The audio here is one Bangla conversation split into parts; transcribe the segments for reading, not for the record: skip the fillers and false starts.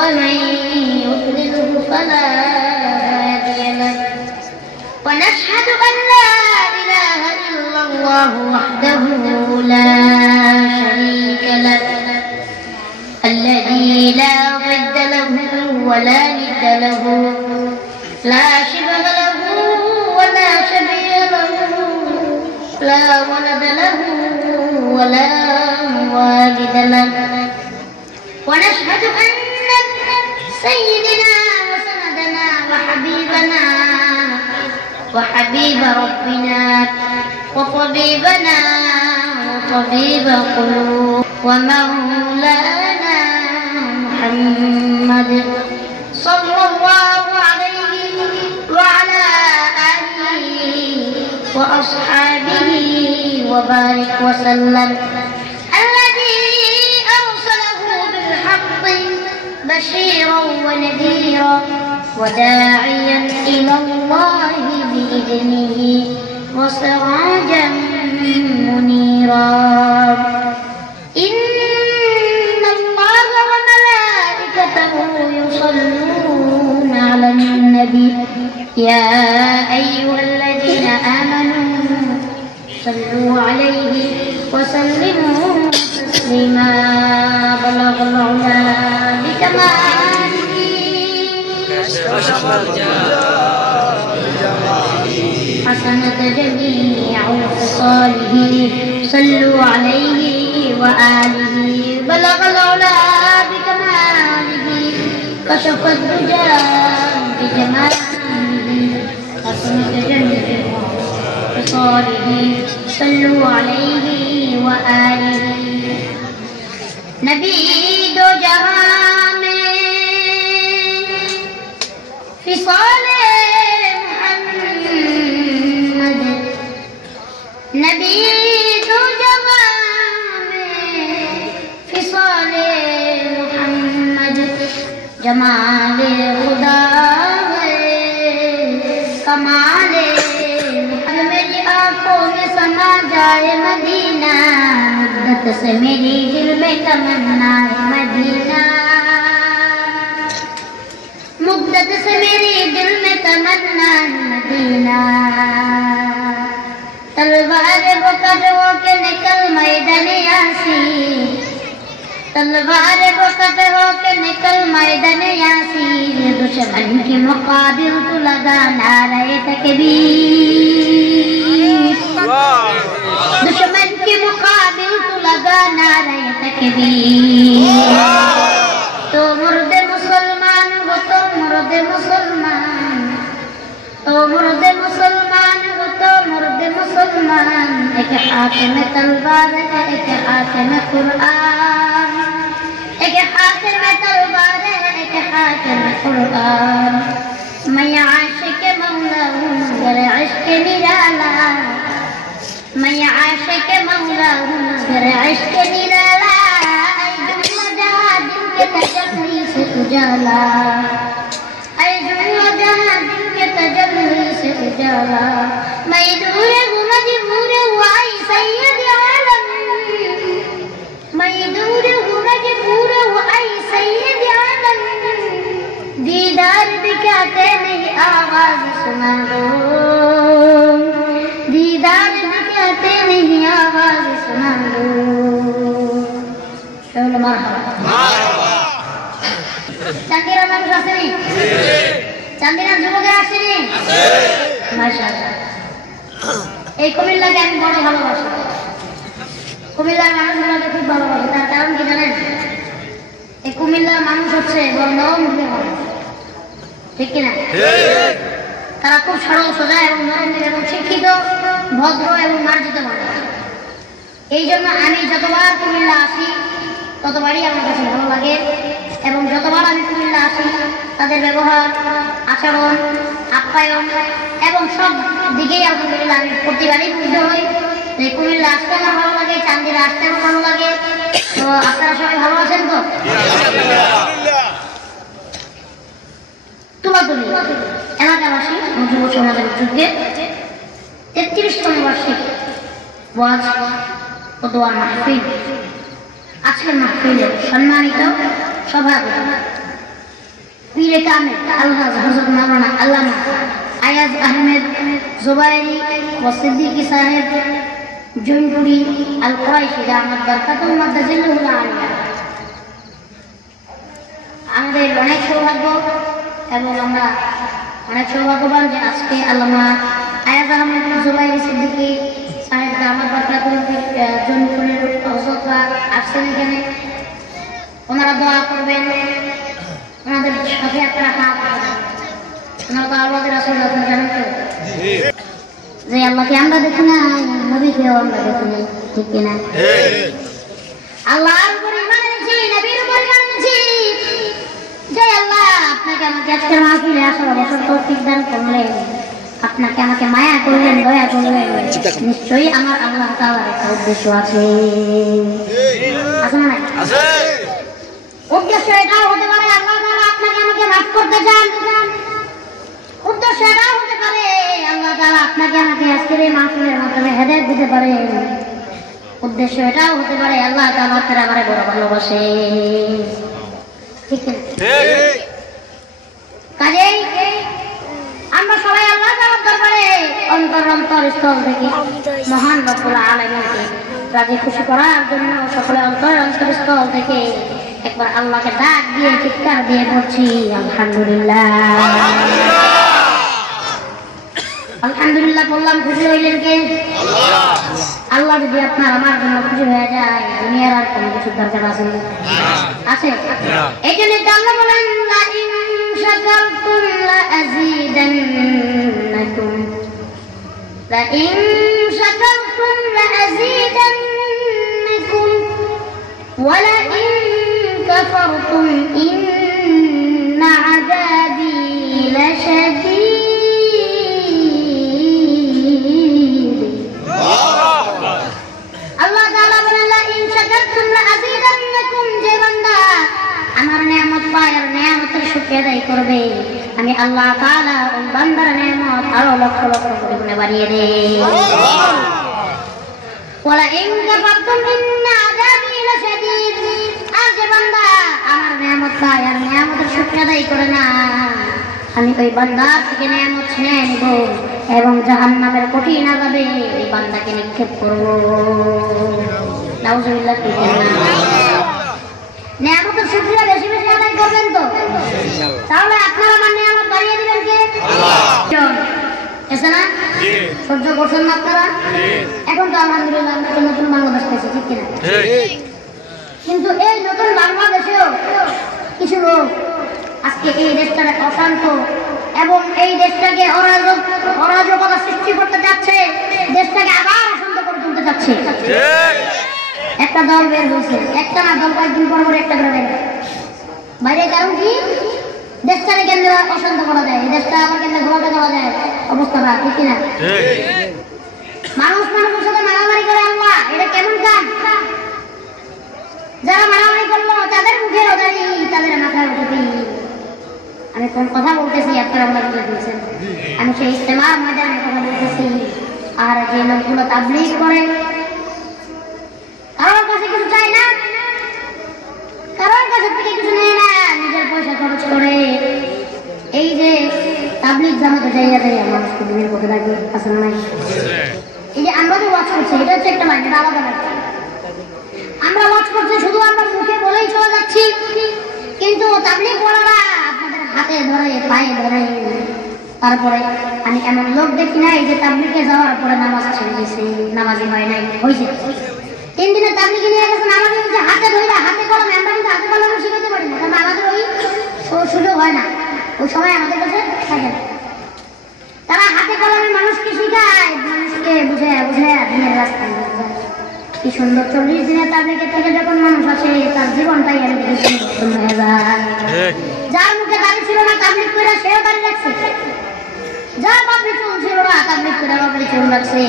ومن يضلله فلا هادي له ونشهد أن لا إله إلا الله وحده لا شريك له الذي لا ضد له ولا ند له لا شبه له ولا شبيه له لا ولد له ولا والد له ونشهد أن سيدنا وسندنا وحبيبنا وحبيب ربنا وطبيبنا وطبيب قلوب ومولانا محمد صلى الله عليه وعلى آله وأصحابه وبارك وسلم الذي أرسله بالحق بشيرا ونذيرا وداعيا إلى الله بإذنه وسراجا منيرا إن الله وملائكته يصلون على النبي يا أيها الذين آمنوا صلوا عليه وسلموا تسليما بلغ العلا بكماله حسنت جميع خصاله صلوا عليه وآله بلغ العلا بكماله كشف الدجى بجماله حسنت جميع خصاله صلوا عليه وآله نبی دو جہاں میں فصال محمد نبی دو جہاں میں فصال محمد جمال خدا ہے کمال میری آنکھوں میں سما جائے مدینہ مدت سے میری دل میں تمنا ہے مدینہ مدت سے میری دل میں تمنا ہے مدینہ تلوار وہ کٹو کے نکل میدان یاسی تلوار وہ کٹو کے نکل میدان یاسی دشمن کے مقابل تو لگا نعرہ تکبیر دشمن کے مقابل تو لگا نعرہ تکبیر تو مرد مسلمان ہو تو مرد مسلمان تو مرد مسلمان ہو تو مرد مسلمان ایک ہاتھ میں تلوار ہے ایک ہاتھ میں قرآن ایک ہاتھ میں تلوار ہے ایک ہاتھ میں قرآن میں عاشق مولا ہوں مگر عشق نرالا میں عاشق مولا ہوں مگر عشق نرالا اے جملہ جہاں دل کے تجلی سے اجالا اے جملہ جہاں دل کے تجلی سے اجالا میں دور ہوں مجبور ہوں آئی سید عالم میں دور ہوں مجبور ہوں آئی سید عالم دیدار دکھاتے نہیں آواز سنا دو دیدار دکھاتے نہیں آواز سنا دو شول مرحبا چاندیرہ মানুষ আসেনি চান্দিনা যুবকের আসেনি মাশাআল্লাহ এই কুমিল্লাকে আমি বড় ভালোবাসি কুমিল্লার মানুষগুলোকে খুব ভালোবাসি তার কারণ কি জানেন এই কুমিল্লার মানুষ হচ্ছে নরম-মুখী মানুষ ঠিক কি না তারা খুব সরল সোজা এবং নরম এবং শিক্ষিত ভদ্র এবং মার্জিত মানুষ এই জন্য আমি যতবার কুমিল্লা আসি ততবারই আমার কাছে ভালো লাগে এবং যতবার আমি কুমিল্লা আসি তাদের ব্যবহার আচরণ আপ্যায়ন এবং সব দিকেই আলহামদুলিল্লাহ আমি প্রতিবারই মুগ্ধ হই এই কুমিল্লা আসতে আমার ভালো লাগে চান্দিনা আসতে আমার ভালো লাগে তো আপনারা সবাই ভালো আছেন তো তুলাতুলি এলাকাবাসী যুব সমাজের উদ্যোগে ৩৩তম বার্ষিক ওয়াজ ও দোয়া মাহফিল আজকের মাহফিলের সম্মানিত সভাপতি পীরে কামেল আলহাজ হযরত মাওলানা আল্লামা আয়াজ আহমেদ জুবাইরি ও সিদ্দিকী সাহেব জৈনপুরি আল কুরাইশি দামাত বরকাতুল মাদ্দাজিল্লাহুল আলিয়া। আমাদের অনেক সৌভাগ্য এবং আমরা অনেক সৌভাগ্যবান যে আজকে আল্লামা আয়াজ আহমেদ জুবাইরি সিদ্দিকী সাহেব দামাত বরকাতুল জৈনপুরের হযরতরা আসছেন এখানে। ওনারা দোয়া করবেন, ওনাদের সাথে আপনারা হাত ওনারা তো আল্লাহর রাসূল আপনি জানেন তো যে আল্লাহকে আমরা দেখি না, নবীকেও আমরা দেখি না, ঠিক কিনা? আল্লাহর উপর ঈমান এনেছি, নবীর উপর ঈমান এনেছি। যে আল্লাহ আপনাকে আমাকে আজকের মাহফিলে আসার অবসর তৌফিক দান করলেন, আপনাকে আমাকে মায়া করলেন, দয়া করলেন, নিশ্চয়ই আমার আল্লাহ তাআলার একটা উদ্দেশ্য আছে। আছে না? আছে। উদ্দেশ্য এটাও হতে পারে আল্লাহ তাআলা আপনাকে আমাকে মাফ করতে চান। উদ্দেশ্য এটাও হতে পারে আল্লাহ তাআলা আপনাকে আমাকে আজকের এই মাহফিলের মাধ্যমে হেদায়েত দিতে পারে। উদ্দেশ্য এটাও হতে পারে আল্লাহ তাআলা আপনারা আমারে বড় ভালোবাসে, ঠিক আছে? কাজেই আমরা সবাই আল্লাহ তাআলার দরবারে অন্তরস্থল থেকে মহান রব্বুল আলামিনকে রাজি খুশি করার জন্য সকলে অন্তরস্থল থেকে একবার আল্লাহকে ডাক দিয়ে চিৎকার দিয়ে বলছি আলহামদুলিল্লাহ। আলহামদুলিল্লাহ বললাম, খুশি হইলেন কে? আল্লাহ। যদি আপনার আমার জন্য খুশি হয়ে যায়, দুনিয়ার আর কোনো কিছুর দরকার আছে? আছে। এই জন্য আল্লাহ বলেন লা ইন শাকারতুম লা আযীদান্নাকুম, লা ইন শাকারতুম লা আযীদান্নাকুম ওয়া লা ইন কাফারতুম ইন্না আযাবী লাশাদীদ। আল্লাহ তাআলা বলেন লা ইন শাকারতুম লা আযীদান্নাকুম, যে বান্দা আমার নিয়ামত পায় আর নিয়ামতের শুকরিয়া আদায় করবে, আমি আল্লাহ তাআলা ওই বান্দার নিয়ামত আরো লক্ষ লক্ষ গুণে বাড়িয়ে দেই। ওয়া লা ইন কাফারতুম ইন্না আযাবী লাশাদীদ, আর যে বান্দা আমার নিয়ামত পায় আর নিয়ামতের শুকরিয়া আদায় করে না, আমি ওই বান্দার থেকে নিয়ামত ছিনিয়ে নিব এবং জাহান্নামের কঠিন আযাবে এই বান্দাকে নিক্ষেপ করব। নাউযুবিল্লাহ। নিয়ামতের শুকরিয়া বেশি বেশি আদায় করবেন তো, তাহলে আপনারা আমার নিয়ামত বাড়িয়ে দিবেন কে? আল্লাহ। এসে না সহ্য করছেন না আপনারা? এখন তো আলহামদুলিল্লাহ আমরা নতুন বাংলাদেশ পেয়েছি, ঠিক কিনা? কিন্তু এই নতুন বাংলাদেশেও কিছু লোক আজকে এই দেশটাকে অশান্ত এবং এই দেশটাকে অরাজকতা সৃষ্টি করতে যাচ্ছে, দেশটাকে আবার অশান্ত করে তুলতে যাচ্ছে। একটা দল বের হয়েছে, একটা না দল কয়েকদিন পর পর একটা করে বাইরে। কারণ কি? দেশটাকে কেন্দ্রে অশান্ত করা যায়, দেশটা আবার কেন্দ্রে ঘোরাতে করা যায়, অবস্থাটা ঠিক কিনা? মানুষ মানুষের সাথে মারামারি করে, আল্লাহ এটা কেমন কাজ? যারা মারামারি করলো তাদের মুখে ওদারি, তাদের মাথায় উঠে। আমি কোন কথা বলতেছি আপনারা আমরা বুঝে দিয়েছেন। আমি সেই ইস্তেমার ময়দানে কথা বলতেছি। আর যে লোকগুলো তাবলীগ করে, কারোর কাছে কিছু চায় না, কারোর কাছে থেকে কিছু নেয় না, নিজের পয়সা খরচ করে এই যে তাবলীগ জামাতে যাইয়া যাইয়া মানুষকে দিনের পথে রাখবে, আছে না? এই যে আমরা যে ওয়াজ করছি, এটা হচ্ছে একটা লাইন, এটা আলাদা লাইন। আমরা ওয়াজ করছি শুধু আমরা মুখে বলেই চলে যাচ্ছি, কিন্তু তাবলীগ ওয়ালারা আপনাদের হাতে ধরে পায়ে ধরে। তারপরে আমি এমন লোক দেখি না এই যে তাবলীগে যাওয়ার পরে নামাজ ছেড়ে দিয়েছে, নামাজি হয় নাই, হয়েছে 3 দিনের তাবলীগে নিয়ে গেছেন, আমাদের যে হাতে ধরে হাতে কলমে, আমরা কিন্তু হাতে কলমে শিখাতে পারি না, কারণ আমাদের ওই সুযোগ হয় না, ওই সময় আমাদের কাছে থাকে না। তারা হাতে কলমে মানুষকে শিখায়, মানুষকে বুঝায় দিনের রাস্তায় কি সুন্দর। 40 দিনের তাবলীগের থেকে যখন মানুষ আসে তার জীবনটাই আর বেশি সুন্দর হয়ে যায়। যার মুখে দাড়ি ছিল না তাবলীগ করে সেও দাড়ি রাখছে, যার বাপরে চুল ছিল না তাবলীগ করে বাপরে চুল রাখছে।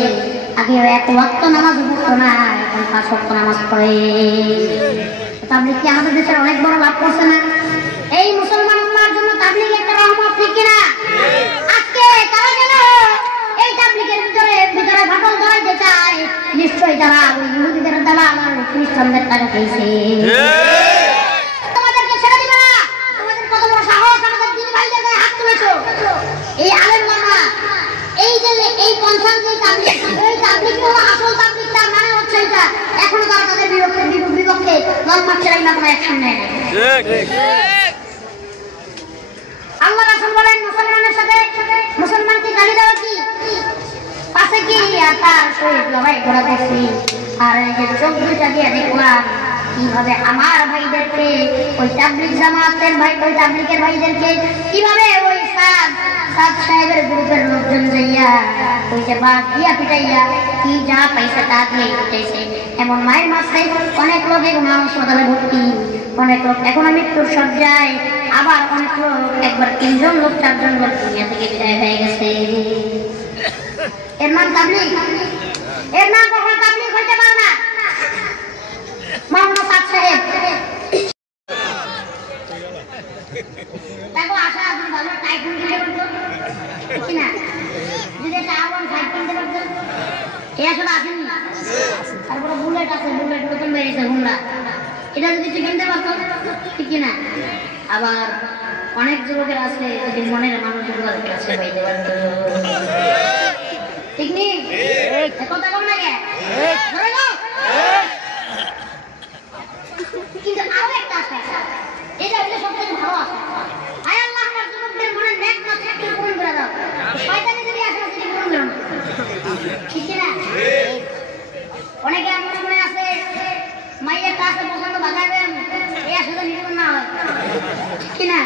আগে 1 ওয়াক্ত নামাজ পড়তো না, এখন 5 ওয়াক্ত নামাজ পড়ে। তাবলীগ কি আমাদের দেশের অনেক বড় লাভ করছে না? এই মুসলমান উম্মাহর জন্য তাবলীগ একটা রহমত, ঠিক কিনা? আজকে তারা যেন এই তাবলীগের ভিতরে ফাটল ধরাইতে চায়, নিশ্চয়ই তারা ওই ইহুদিদের দালাল আর খ্রিস্টানদের টাকা খেয়েছে। তোমাদেরকে ছেড়ে দিবে না, তোমাদের কত বড় সাহস অ্যাকশন নেয় না। আল্লাহ রাসূল বলেন মুসলমানের সাথে মুসলমানকে গালি দেওয়া কি পাশে কি আর তার শহীদ লড়াই করা দেখছি। আর এই যে চোখ দুইটা দিয়ে দেখলাম কিভাবে আমার ভাইদেরকে ওই তাবলীগ জামাতের ভাই ওই তাবলীগের ভাইদেরকে কিভাবে ওই সাদ সাহেবের গ্রুপের লোকজন যাইয়া ওই যে বাদ দিয়া পিটাইয়া কি যা পাইছে তা দিয়ে পিটাইছে। এমন মায়ের মাসে অনেক লোক এখন হাসপাতালে ভর্তি, অনেক লোক এখন মৃত্যুর সজ্জায়, আবার অনেক লোক একবার 3 জন লোক 4 জন লোক দুনিয়া থেকে বিদায় হয়ে গেছে। এর নাম তাবলীগ? এর নাম কখনো তাবলীগ হইতে পারে না। মাওলানা সাদ সাহেব দেখো আশা আপনি ভালো টাইফুন কিনে করতো ঠিক না, যদি একটা আওয়ান ফাইট কিনতে পারতো এ আসলে আসেনি। তারপরে বুলেট আছে, বুলেট নতুন বেরিয়েছে হুন্ডা, এটা যদি তুই কিনতে পারতো ঠিক না। আবার অনেক যুবকের আছে যদি মনের মানুষ যুবকের কাছে পাইতে পারতো ঠিক নেই কথা কম লাগে। কিন্তু আরো একটা আছে, এটা হচ্ছে সবচেয়ে ভালো আছে। আয় আল্লাহ আমার যুবকদের মনে নেক না থাকলে পূরণ করে দাও, শয়তানি যদি আসে সেটা পূরণ করো না ঠিক না। অনেকে আমার মনে আছে মাইয়ের কাছে পছন্দ বাজাবেন এই আসলে নির্মাণ না হয় ঠিক না।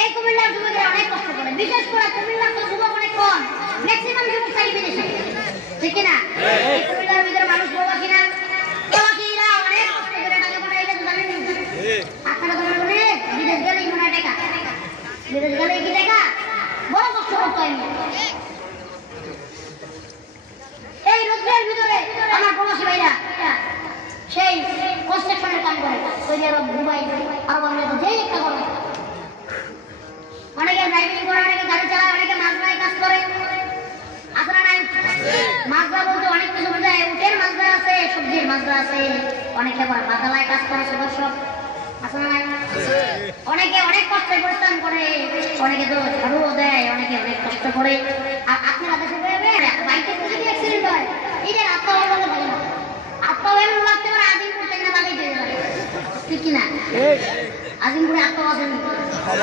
এই কুমিল্লার যুবকেরা অনেক কষ্ট করে, বিশেষ করে কুমিল্লার তো যুবক অনেক কম, ম্যাক্সিমাম যুবক চাই বিদেশে ঠিক না। এই কুমিল্লার ভিতরে মানুষ প্রবাসী না, প্রবাসীরা অনেক কষ্ট করে টাকা পাঠায়, এটা তো জানেন আপনারা তো মনে বিদেশ গেলেই মনে হয় টাকা, বিদেশ গেলে কি টাকা বড় কষ্ট করতে হয়। এই রোদ্রের ভিতরে আমার প্রবাসী ভাইরা সেই কনস্ট্রাকশনের কাম করে, সৌদি আরব, দুবাই, আরব আমিরাত, যেই একটা করে। অনেকে ড্রাইভিং করে, অনেকে গাড়ি চালায়, অনেকে মাজরায় কাজ করে। আপনারা নাই মাজরা বলতে অনেক কিছু বোঝায়, উটের মাজরা আছে, সবজির মাজরা আছে, অনেকে আবার বাতালায় কাজ করে, সব আপনারা নাই। অনেকে অনেক কষ্টে পরিশ্রম করে, অনেকে তো ঝাড়ুও দেয়, অনেকে অনেক কষ্ট করে। আর আপনারা দেশে বাইকে যদি অ্যাক্সিডেন্ট হয় এটা আত্মহত্যা বলে ভালো না, আত্মহত্যা লাগতে পারে আজিমপুর থেকে না লাগাই দিয়ে যাবে ঠিক কিনা। আজিমপুরে আত্মহত্যা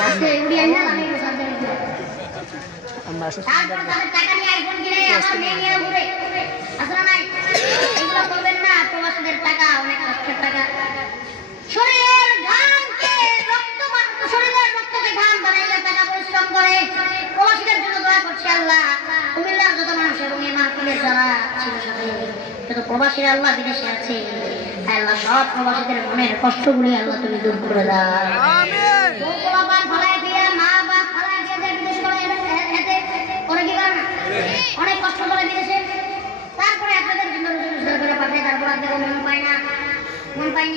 আছে উড়িয়ে না আমি তারপর তাদের টাকা নিয়ে আইফোন কিনে আমার মেয়ে নিয়ে ঘুরে আসলে নাই। এগুলো করবেন না, প্রবাসীদের টাকা অনেক কষ্টের টাকা, শরীরের ঘামকে রক্ত, শরীরের রক্তকে ঘাম বানাইয়া টাকা পরিশ্রম করে। প্রবাসীদের জন্য দোয়া করছি আল্লাহ, কুমিল্লার যত মানুষ এবং এই মাহফিলের যারা ছিল সাথে যত প্রবাসীরা আল্লাহ বিদেশে আছে, আল্লাহ সব প্রবাসীদের মনের কষ্টগুলি আল্লাহ তুমি দূর করে দাও। অনেক কষ্ট করে বিদেশে, তারপরে আপনাদের জন্য করে পাঠায়, তারপর আপনাদের মন পায় না, মন পাইনি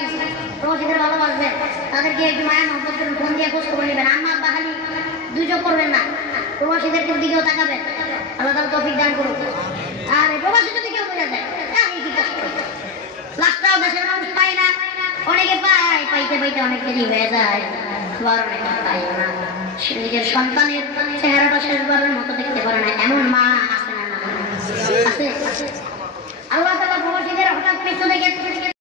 প্রবাসীদের ভালোবাসবে, তাদেরকে একটু মায়া মহব্বত করুন, ফোন দিয়ে খোঁজ খবর নেবেন, আম্মা আব্বা খালি দুইযোগ করবেন না, প্রবাসীদের দিকেও তাকাবেন, আল্লাহ তাআলা তৌফিক দান করুন। আর প্রবাসী যদি কেউ বোঝা যায় কি কষ্ট, লাস্টটাও দেশের মানুষ পায় না, অনেকে পায়, পাইতে পাইতে অনেক দেরি হয়ে যায়, আবার অনেকে পায় না, নিজের সন্তানের চেহারাটা শেষবারের মতো দেখতে পারে না, এমন মা আছে না? আছে। আল্লাহ